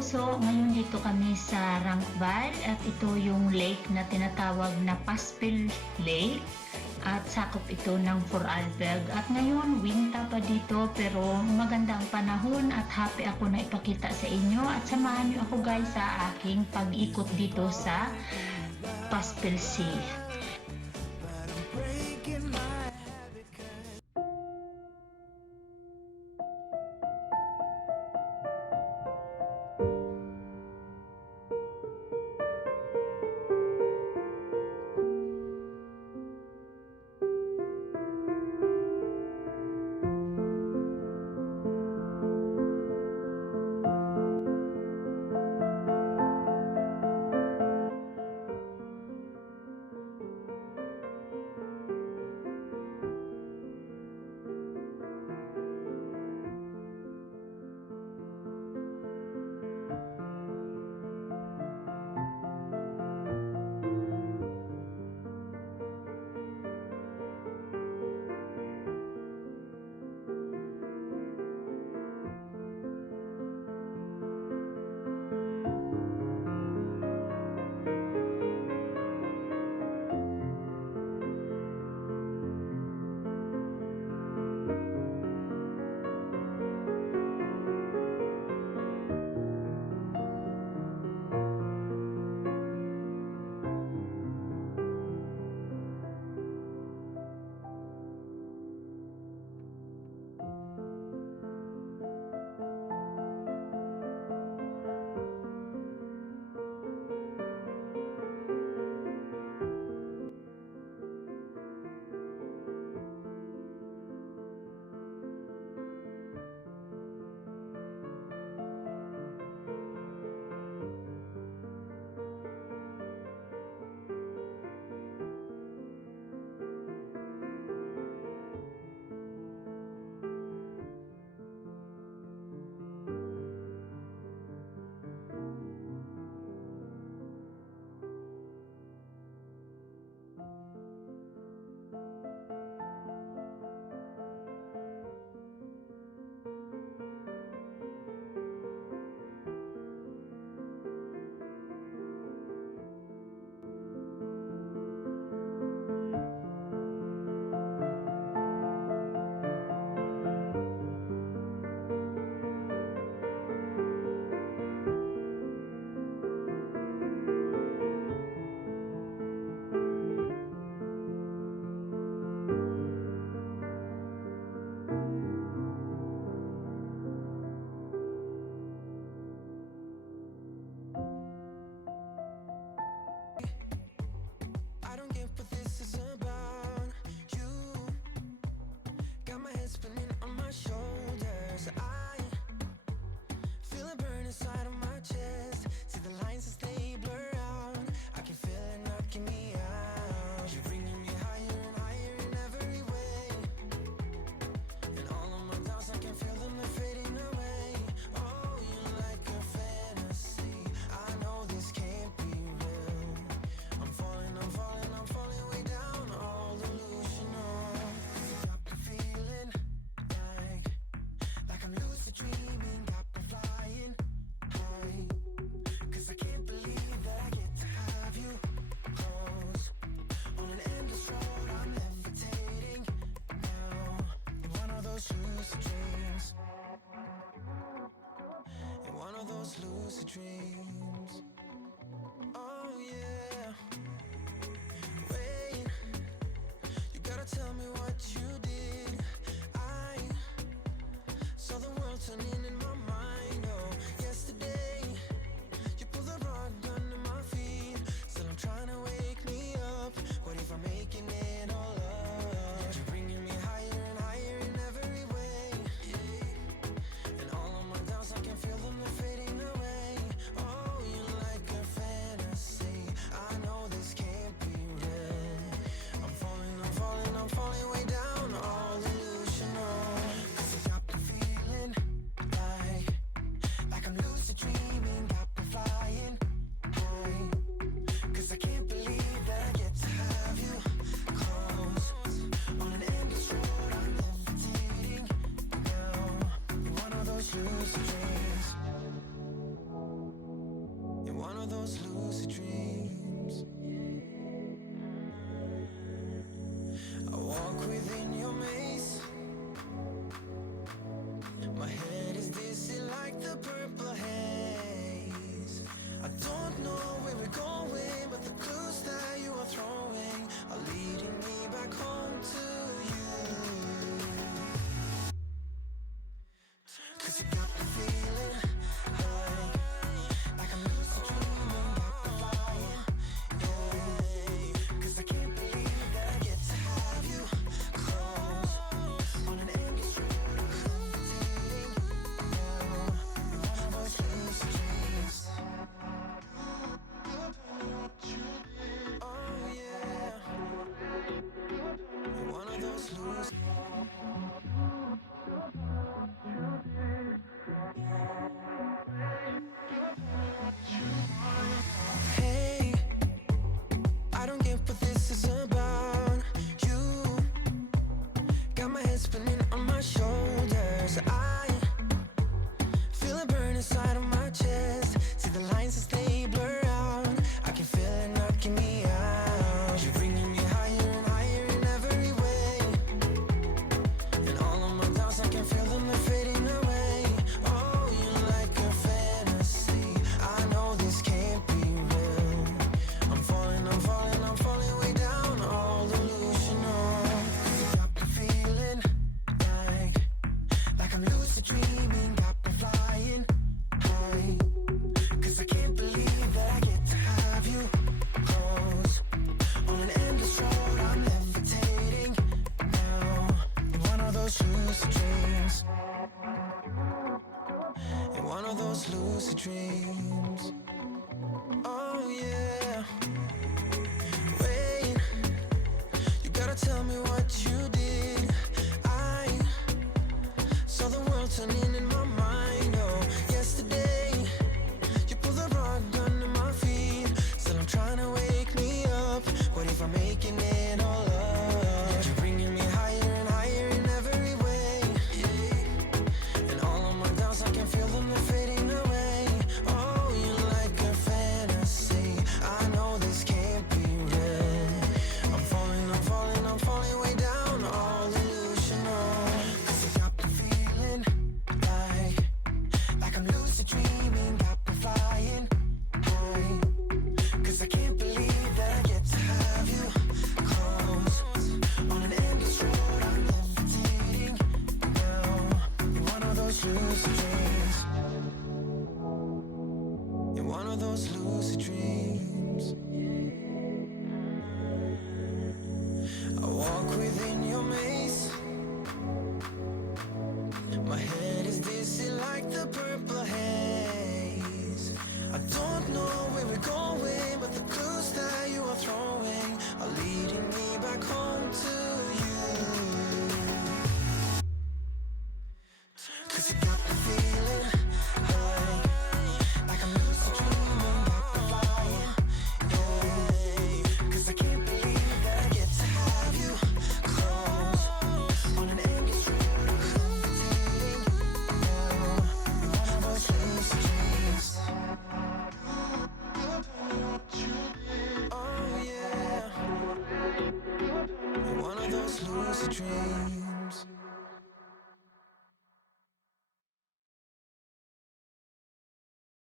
kapuso, ngayon dito kami sa Rankweil at ito yung lake na tinatawag na Paspels Lake at sakop ito ng Vorarlberg. At ngayon, winter pa dito pero maganda ang panahon at happy ako na ipakita sa inyo at samahan niyo ako guys sa aking pag-ikot dito sa Paspels Sea. Lucid dreams. Oh yeah. Wait, you gotta tell me what you did. I saw the world turning in my mind. Oh, yesterday you pulled the rug under my feet. Still I'm trying to wake me up. What if I'm making it all up? You're bringing me higher and higher in every way. And all of my doubts, I can feel them, they're fading away. Oh, you're like a fantasy. I know this can't be real. I'm falling way down. Hey, I don't get what this is about. You got my head spinning on my shoulders. I feel it burn inside of my chest. See the lines as they blur out. I can feel it knocking me out. You're bringing me higher and higher in every way. And all of my doubts, I can feel them, they're fading away. Oh, you're like a fantasy. I know this can't be real. I'm falling, I'm falling, I'm falling way down. All delusional. Got me feeling like I'm lucid dreaming. Got me flying high. 'Cause I can't believe that I get to have you close. On an endless road, I'm levitating now. In one of those lucid dreams. In one of those lucid dreams. Oh yeah. Wait, you gotta tell me what you did. I saw the world turning in my mind. Oh, yesterday you pulled the rug under my feet. Still I'm trying to wake me up. What if I'm making it all up? You're bringing me higher and higher in every way. And all of my doubts, I can feel them, they're fading away. Oh, you're like a fantasy. I know this can't be real. I'm falling, I'm falling, I'm falling way down. All delusional. 'Cause you got me feeling like I'm lucid dreaming. Got me flying high. 'Cause I can't believe that I get to have you close. On an endless road, I'm levitating now. In one of those lucid dreams. In one of those lucid dreams. I walk within your maze. My head is dizzy like the purple haze. I don't know where we're going, but the clues that you are throwing are leading me back home to you. 'Cause you got me feeling like I'm lucid dreaming, got me flying. Yeah. 'Cause I can't believe that I get to have you close. On an endless road, I'm levitating now. In one of those lucid dreams. Oh yeah. In one of those lucid dreams.